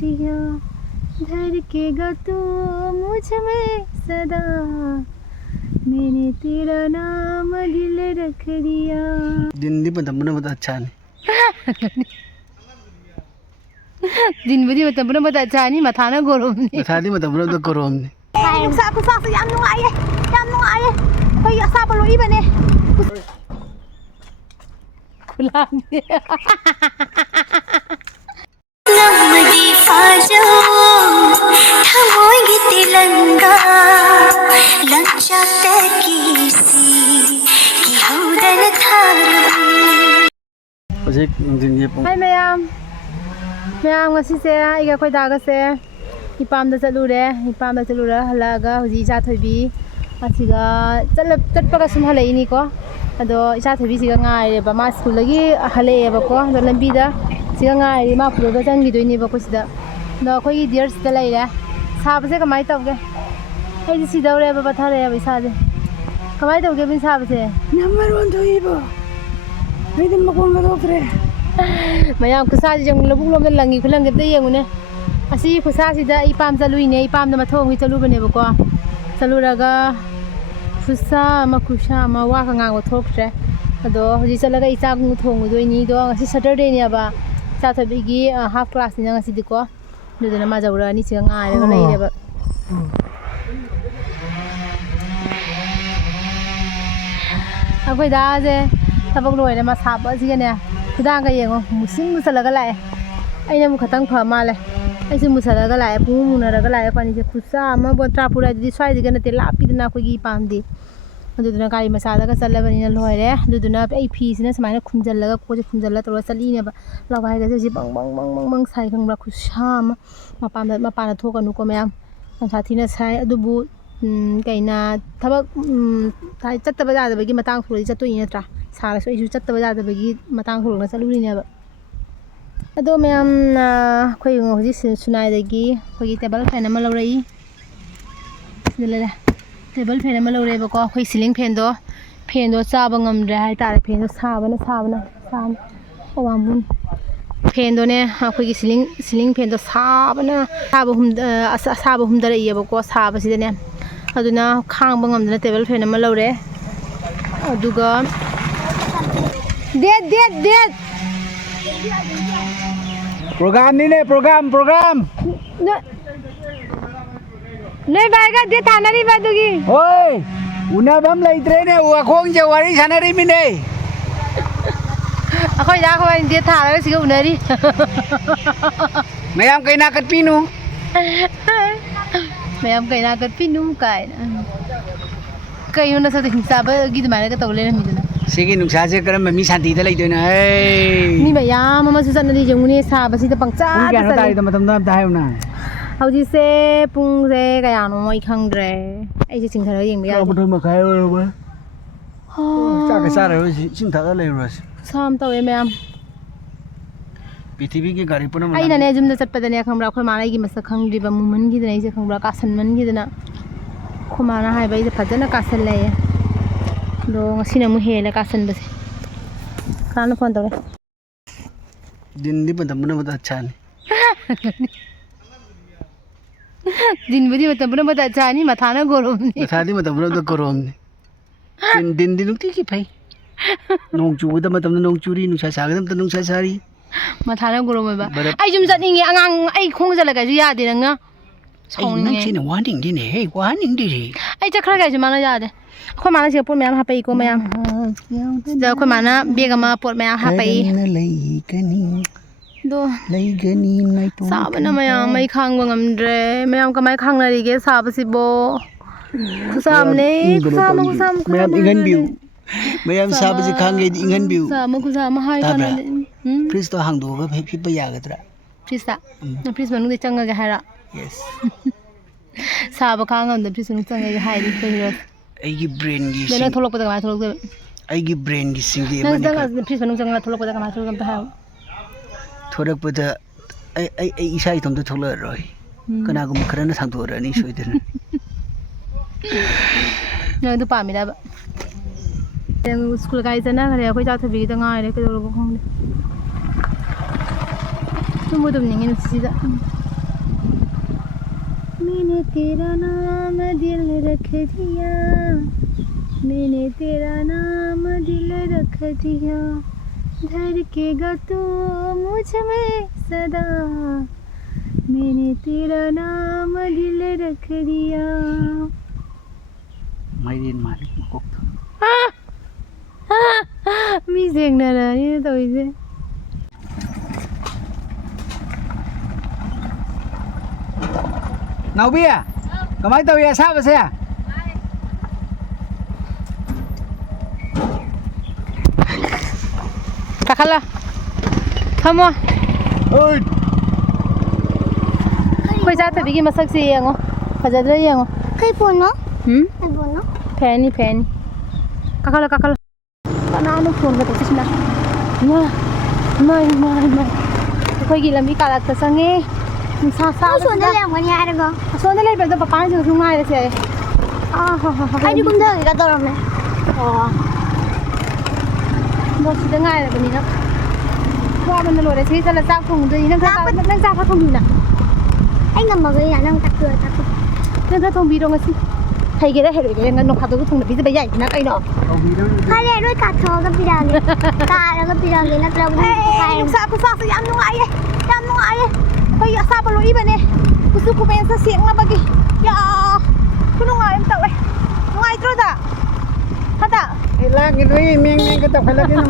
दिया धड़केगा तू मुझ में सदा मैंने तेरा नाम दिल रख दिया दिन दी मतलब बड़ा अच्छा है दिन बदी मतलब बड़ा अच्छा नहीं मथाना गरम नहीं मथादी मतलब बड़ा गरम नहीं नुक्सा खुसासे याम नुंगाइए कोई असाबा लोइबने खुलाने लम्बी फाजो थमोइगे तिलंगा लंचा तकीसी की हौदन थार Project दिन ये Hai ma'am ngasi se iga khoi daga se ipam da chalure halaga huji cha thoibi asiga chatpa ga sum halai ni ko ado icha thoibi siga ngai ba ma school lagi halai ba ko do lambi da siga ngai ma puro da changi doi ni ba ko sida do khoi gi dears da lai ra sab se kamai tawge ai si daure ba ba thare ba isa de kamai tawge bin sab se number 1 thoiba ai din makon ga dokre mayam kusa jang labuk lom da langi khulang ge te yengune asi kusa si da ipam chalui ne ipam da mathong wi chalu bane ba ko chaluraga kusa ma wa ka ngang wa thoktre ado hoji chalaga icha gu thong doi ni do ngasi saturday ne ba cha thobi gi half class ni ngasi di ko du na ma jawra ni chi nga ai ga lai de ba akoi da je tabak loi na ma sa ba ji ne Kudang ka yengo musim musalaga lai ai na mu khatang pha ma le ai su musalaga lai pu mu na raga lai pani je khusa ma bo tra pura di swai di gana te la pi na ko gi pam di adu duna kari masala ka chala bani na loi re adu duna ai phi sina samai na khunjal laga ko je khunjal la to sali ne ba la bai ga je bang sai khang ba khusa ma pa na thoka nu ko mayam sa thi na sai adu bu kaina thabak thai chatta ba da ba gi matang phuri cha to ina tra sara so isu chatta ba da ba gi matang phuri na chalu ni ne ba ado mayam na khoi ngo ji sunai da gi khoi table fan ma lo rai nila table fan ma lo rai ba ko khoi ceiling fan do cha ba ngam dra hai ta fan do sa awam bun fan do ne khoi gi ceiling fan do sa ba hum da rai ba ko sa ba si da ne aduna khang ba ngam da table fan ma lo re aduga det program ni ne program Nei baiga de thanari badugi oi una bam leitre ne wa khong je wari sanari mi ne akoi da khoi de thara siga unari mayam kaina kat pinu mayam kaina kat pinu kai kayu na sa himsa ba gi dumai ka tawle na mi duna sigi nungsa je karam mi santi da leidoi na ei mi mayam ma su sanadi jengune sa ba si da pangcha pung kya no tai da matam da dai na hauji se pung se kaya no moi khangdre ai se chingthara yeng ya ba ma khai ro ba cha ka sa ro sin tha da le ro sam tawe mayam पृथ्वी की गाड़ी पुनः ai na ne jum da chat pa da ne khambra khoi ma gi masa khangdri ba muman gi da ne se khambra ka san man gi da na khomana hai bai da phajana ka san le do ngasi na mu he la ka san ba se kana phone tawe दिन दी मतलब बड़ा अच्छा है दिन बदी मतलब बड़ा अच्छा नहीं मथाना गरम नहीं मथादी मतलब बड़ा गरम नहीं दिन दी नुक्ति की भाई नोंग चूगा दा मतलब नोंग चूरी नुसा सागा दा नुसा सारी मथाना गरम है बा ai jum jatninge angang ai khong jala ga ya de nga song nang sin warning din hey warning di ai chakra ga juma na ya de khoi mana se pot mayam ha pai ko mayam da khoi mana bega ma pot mayam ha pai do leigani mai to sabana mayam mai khang ba ngamdre mayam ka mai khang na ri ge sab si bo kusam ne kusam mayam ingan biu mayam sab si khang ge ingan biu kusam hai kana please to hang do ba phi pa ya ga tra please ta please manu de changa ga hara yes sab khang ngam de please manu changa ga hai ri pe ro ai gi brain gi bena tholok pa da ma tholok de ai gi brain gi sing gi ma ne please manu changa tholok pa da ma tholok pa ha thorak pa da ai isa itom to thola roi kana gum khara na thang to ra ni soi de na du pa mi da ba school ga isa na khare khoi cha thabi da ngai re ke do lo khong de तुम नहीं नुसीदा मैंने तेरा नाम दिल रख दिया मैंने तेरा नाम दिल रख दिया धड़केगा तू मुझ में सदा मैंने तेरा नाम दिल रख दिया Maydin malik makok to. मी सेंगना रही तो इसे Naubia. Kamay to ya sa ba siya? kakala kamu Oi. कोई जाते भी कि मसक से ये ngो फजदरे ये ngो Kay puno? Kay puno? Fanny Fanny kakala kakala kanano phone ka to sina mai कोई गी लंबी काला त संगे सा सा Ano sundo lang mo niya arago? सोने ले पे तो पापा ने सुना है से आ हा हा Ay di kumda ka dorme. oh mo si dengai le bani na wa ban lo de si sa la sa khung de na sa fa khung na Ay nga magay na nang takyo. na sa thong bi do ngasi thai ge da he ge ngan no kha do thong bi ba yai na kai no Naubia daw. Kaya doon katho ka pirali. Kaya ka pirali na trabaho mo kaya. sa ku sa yam nungai yam nungai oi asa ba lo i ba ne ku su ku ben sa siang na bagi ya ku nungai am ta we nungai tro da hata Lagi no eh, meng ka to lagi no.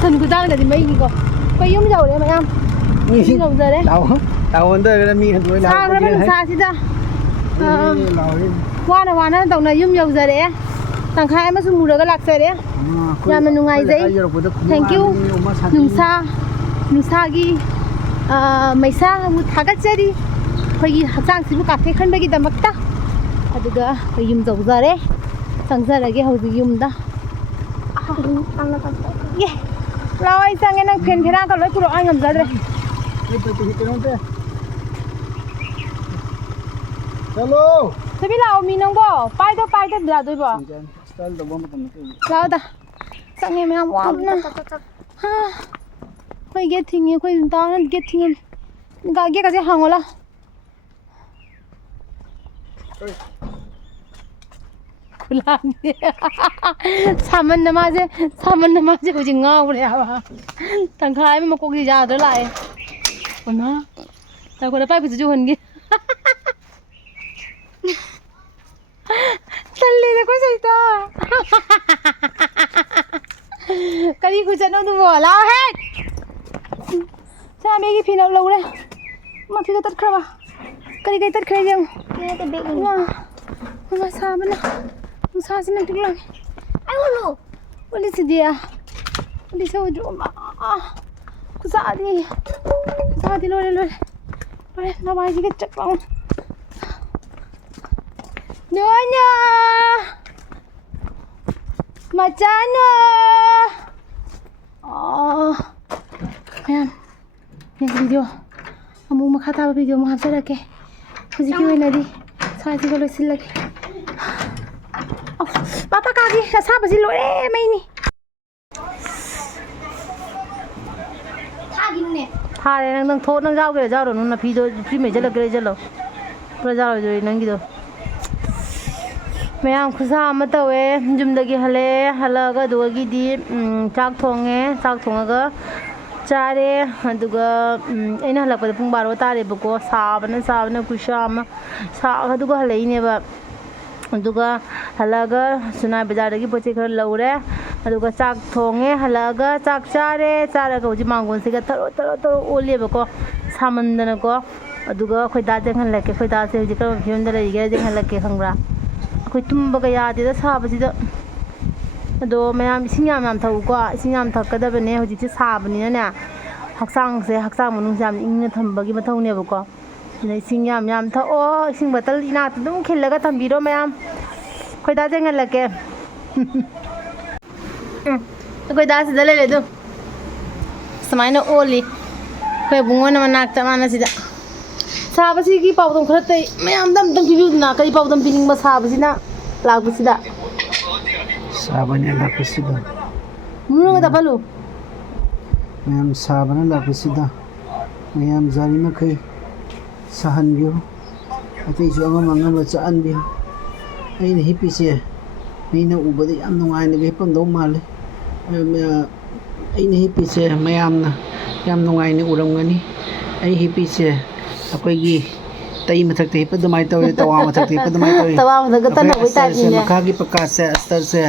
thần của ta là gì mấy cái quay yếm dầu đấy mày em yếm dầu giờ đấy Tao under ka mi han xa nó bên xa chứ ta qua nó tổng này yếm dầu giờ đấy thằng khai mà sung mù được cái lạc giờ đấy nhà mình nung ngày giấy thank you nung xa gi mày xa một thằng cách chơi đi quay gì sang xí một cà phê khăn bây giờ mặc ta aduga quay yếm dầu giờ đấy sang giờ là cái hầu gì yếm đó yeah lao ai sang cái năng phiền phiền cái lối của anh làm ra đây Hello. thế biết lao mình không có bay đó là tôi bỏ Style to mo tam to. lao ta sang em em quá nè ha quay ghét thì nhiều quay tao nó ghét thì cái gì hàng rồi 사만 남아제 오지 ngao rồi à thằng khai mà có gì ra đó lại còn nó tao có đã phải cứ hình kia salli da có gì ta cái gì cứ nó tụi bỏ lao hết sao mấy cái phi nào lâu đây mà phi cái tất khơi mà cái tất khơi không Kaya ka big. mà sao bên nào sao xin anh tiếng Ay ulo. Uli si dia. Uli sa udro ma. Kusadi lore. Pare na ba sige check lang. Nyonya. Macano. Ayan. Yung video. Amo makata video mo hapsa lagi. Kuzi kiwe na di. Sa si ko lo sila lagi. Papa kaki sa ba si lore may ni. Tha này đang thốt đang rau cái rau rồi nó phi thôi phi mấy chân là cái chân rồi bây giờ rồi năng gì đâu mẹ ăn khá sao mà tao ấy dùng được cái hale cái đồ cái đi chắc thong cái cha đấy cái anh hale cái phung baro ta đấy bố sao nó khá sao mà sao cái hale này vậy cái halaga sunai bazar dagi poche khar laure aduga chak thonge halaga chak chare chara ko ji mangon se ga taro ole bako samandana ko aduga khoi da jeng han leke khoi da se ji ka phim da ri ga jeng han leke khangra khoi tum ba ga ya de da sa ba ji da ado mayam singyam thau ko singyam thak ka da bane hoji ji sa bani na ne haksang manung jam ing na tham ba gi mathau ne bako này sinh nhảm thọ sinh bát tali na đúng khi là cái thằng bị đó mày am khơi đá trên là kẹp khơi đá sẽ lấy được samay nó oli khơi bungo na manak tama na sida sa ba si ki pau tong khrat tai mày am dam tong ki na kai pau tong pining ba sa ba sina lag ba sida Saban ya la kusida. muno ta palu ꯃꯌꯥꯝ ꯁꯥꯕꯅ ꯂꯥꯛꯄꯁꯤꯗ ꯃꯌꯥꯝ ꯖꯥꯔꯤ ꯃꯈꯩ ꯁꯥꯍꯟꯕꯤꯌꯨ ꯑꯇꯩꯁꯨ ꯑꯉꯝ ꯑꯉꯝꯕ ꯆꯥꯍꯟꯕꯤꯌꯨ ꯑꯩꯅ ꯍꯤꯞꯄꯤꯁꯦ ꯃꯤꯅ ꯎꯕꯗ ꯌꯥꯝ ꯅꯨꯡꯉꯥꯏꯅꯒ ꯍꯤꯞꯄꯝꯗꯧ ꯃꯥꯜꯂꯦ ꯑꯩꯅ ꯍꯤꯞꯄꯤꯁꯦ ꯃꯌꯥꯝꯅ ꯌꯥꯝ ꯅꯨꯡꯉꯥꯏꯅ ꯎꯔꯝꯒꯅꯤ ꯑꯩ ꯍꯤꯞꯄꯤꯁꯦ ꯑꯩꯈꯣꯏꯒꯤ ꯇꯩ ꯃꯊꯛꯇ ꯍꯤꯞꯄ ꯑꯗꯨꯃꯥꯏꯅ ꯇꯧꯋꯤ ꯇꯋꯥ ꯃꯊꯛꯇ ꯍꯤꯞꯄ ꯑꯗꯨꯃꯥꯏꯅ ꯇꯧꯋꯤ ꯇꯋꯥ ꯃꯊꯛꯇ ꯇꯟꯅꯕꯩ ꯇꯥꯏꯞꯅꯤꯅꯦ ꯃꯈꯥꯒꯤ ꯄꯀꯥꯁꯦ ꯑꯁꯇꯔꯁꯦ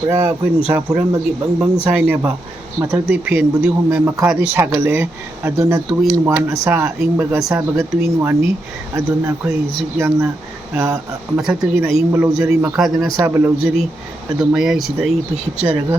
ꯄꯨꯔꯥ ꯑꯩꯈꯣꯏ ꯅꯨꯡꯁꯥ ꯐꯨꯔꯝꯕꯒꯤ ꯕꯪ ꯕꯪ ꯁꯥꯏꯅꯦꯕ ꯃꯊꯛꯇꯩ ꯐꯦꯟꯕꯨꯗꯤ ꯍꯨꯝꯃꯦ ꯃꯈꯥꯗꯩ ꯁꯥꯒꯠꯂꯛꯑꯦ ꯑꯗꯨꯅ 2 in 1 ꯑꯁꯥ ꯑꯏꯪꯕꯒ ꯑꯁꯥꯕꯒ 2 in 1ꯅꯤ ꯑꯗꯨꯅ ꯑꯩꯈꯣꯏ ꯍꯧꯖꯤꯛ ꯌꯥꯝꯅ ꯃꯊꯛꯇꯒꯤꯅ ꯑꯏꯪꯕ ꯂꯧꯖꯔꯤ ꯃꯈꯥꯗꯅ ꯑꯁꯥꯕ ꯂꯧꯖꯔꯤ ꯑꯗꯣ ꯃꯌꯥꯏꯁꯤꯗ ꯑꯩ ꯍꯤꯞꯆꯔꯒ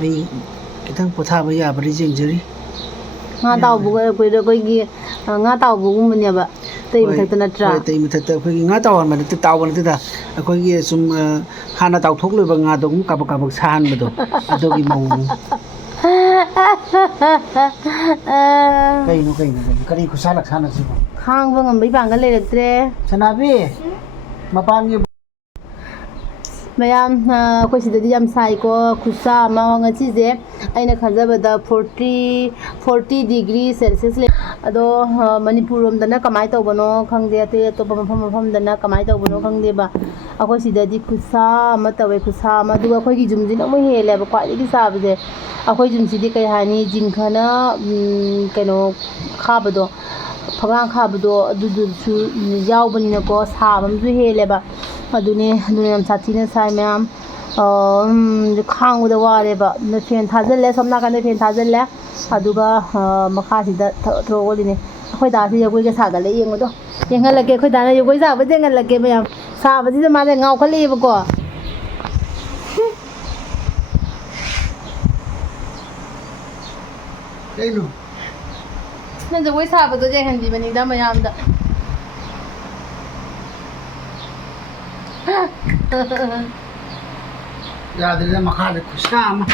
ꯑꯩ ꯈꯤꯇꯪ ꯄꯣꯊꯥꯕ ꯌꯥꯕ꯭ꯔꯥ ꯌꯦꯡꯖꯔꯤ ꯉꯥ ꯇꯥꯎꯕꯒ ꯑꯩꯈꯣꯏꯒꯤ ꯉꯥ ꯇꯥꯎꯕꯒꯨꯝꯕꯅꯦꯕ ꯇꯩ ꯃꯊꯛꯇ ꯅꯠꯇ꯭ꯔꯥ ꯍꯣꯏ ꯇꯩ ꯃꯊꯛꯇ ꯑꯩꯈꯣꯏꯒꯤ ꯉꯥ ꯇꯥꯎꯍꯟꯕ ꯅꯠꯇꯦ ꯇꯥꯎꯕ ꯅꯠꯇꯦꯗ ꯑꯩꯈꯣꯏꯒꯤ ꯁꯨꯝ ꯍꯥꯟꯅ ꯇꯥꯎꯊꯣꯛꯂꯣꯏꯕ ꯉꯥꯗꯣ ꯑꯗꯨꯝ ꯀꯥꯕꯛ ꯀꯥꯕꯛ ꯁꯥꯍꯟꯕꯗꯣ ꯑꯗꯨꯒꯤ ꯃꯑꯣꯡ ꯀꯩꯅꯣ ꯀꯔꯤ ꯈꯨꯠꯁꯥ ꯂꯛꯁꯥꯅꯣꯁꯤꯕꯣ ꯈꯥꯡꯕ ꯉꯝꯕꯩ ꯄꯥꯡꯒꯜ ꯂꯩꯔꯛꯇ꯭ꯔꯦ ꯁꯅꯥꯕꯤ ꯃꯄꯥꯟꯒꯤ ꯃꯌꯥꯝ ꯑꯩꯈꯣꯏ ꯁꯤꯗꯗꯤ ꯌꯥꯝ ꯁꯥꯏꯀꯣ ꯈꯨꯠꯁꯥ ꯑꯃ ꯉꯁꯤꯁꯦ ꯑꯩꯅ ꯈꯟꯖꯕꯗ 40 ꯗꯤꯒ꯭ꯔꯤ ꯁꯦꯜꯁꯤꯌꯁ ꯂꯩ ꯑꯗꯣ ꯃꯅꯤꯄꯨꯔ ꯔꯣꯝꯗꯅ ꯀꯃꯥꯏꯅ ꯇꯧꯕꯅꯣ ꯈꯪꯗꯦ ꯑꯇꯩ ꯑꯇꯣꯞꯄ ꯃꯐꯝꯗꯅ ꯀꯃꯥꯏꯅ ꯇꯧꯕꯅꯣ ꯈꯪꯗꯦꯕ ꯑꯩꯈꯣꯏ ꯁꯤꯗꯗꯤ ꯈꯨꯠꯁꯥ ꯑꯃ ꯇꯧꯋꯦ ꯈꯨꯠꯁꯥ ꯑꯃ ꯑꯗꯨꯒ ꯑꯩꯈꯣꯏꯒꯤ ꯖꯨꯝꯁꯤꯅ ꯑꯃꯨꯛ ꯍꯦꯜꯂꯦꯕ ꯈ꯭ꯋꯥꯏꯗꯒꯤ ꯁꯥꯕꯁꯦ ꯑꯩꯈꯣꯏ ꯖꯨꯝꯁꯤꯗꯤ ꯀꯩ ꯍꯥꯏꯅꯤ ꯖꯤꯡꯈꯅ ꯀꯩꯅꯣ ꯈꯥꯕꯗꯣ ꯐꯛꯂꯥꯡ ꯈꯥꯕꯗꯣ ꯑꯗꯨꯗꯨꯁꯨ ꯌꯥꯎꯕꯅꯤꯅꯀꯣ ꯁꯥꯕ ꯑꯃꯁꯨ ꯍꯦꯜꯂꯦꯕ ꯑꯗꯨꯅ ꯌꯥꯝ ꯁꯥꯊꯤꯅ ꯁꯥꯏ ꯃꯌꯥꯝ ꯈꯥꯡꯕꯗ ꯋꯥꯔꯦꯕ ꯐꯦꯟ ꯊꯥꯖꯤꯜꯂꯦ ꯁꯣꯝ ꯅꯥꯀꯟꯗ ꯐꯦꯟ ꯊꯥꯖꯤꯜꯂꯦ ꯑꯗꯨꯒ ꯃꯈꯥꯁꯤꯗ ꯊꯔꯣ ꯑꯣꯜꯂꯤꯅꯦ ꯑꯩꯈꯣꯏ ꯗꯥꯁꯤ ꯖꯒꯣꯏꯒ ꯁꯥꯒꯠꯂꯦ ꯌꯦꯡꯕꯗꯣ ꯌꯦꯡꯍꯜꯂꯛꯀꯦ ꯑꯩꯈꯣꯏ ꯗꯥꯅ ꯖꯒꯣꯏ ꯁꯥꯕꯁꯦ ꯌꯦꯡꯍꯜꯂꯛꯀꯦ ꯃꯌꯥꯝ ꯁꯥꯕꯁꯤꯗ ꯃꯥꯁꯦ ꯉꯥꯎꯈꯠꯂꯛꯑꯦꯕꯀꯣ ꯀꯩꯅꯣ ꯅꯪ ꯖꯒꯣꯏ ꯁꯥꯕꯗꯣ ꯌꯦꯡꯍꯟꯕꯤꯕꯅꯤꯗ ꯃꯌꯥꯝꯗ ꯌꯥꯗ꯭ꯔꯦꯗ ꯃꯈꯥꯗ ꯈꯨꯠꯁꯥ ꯑꯃ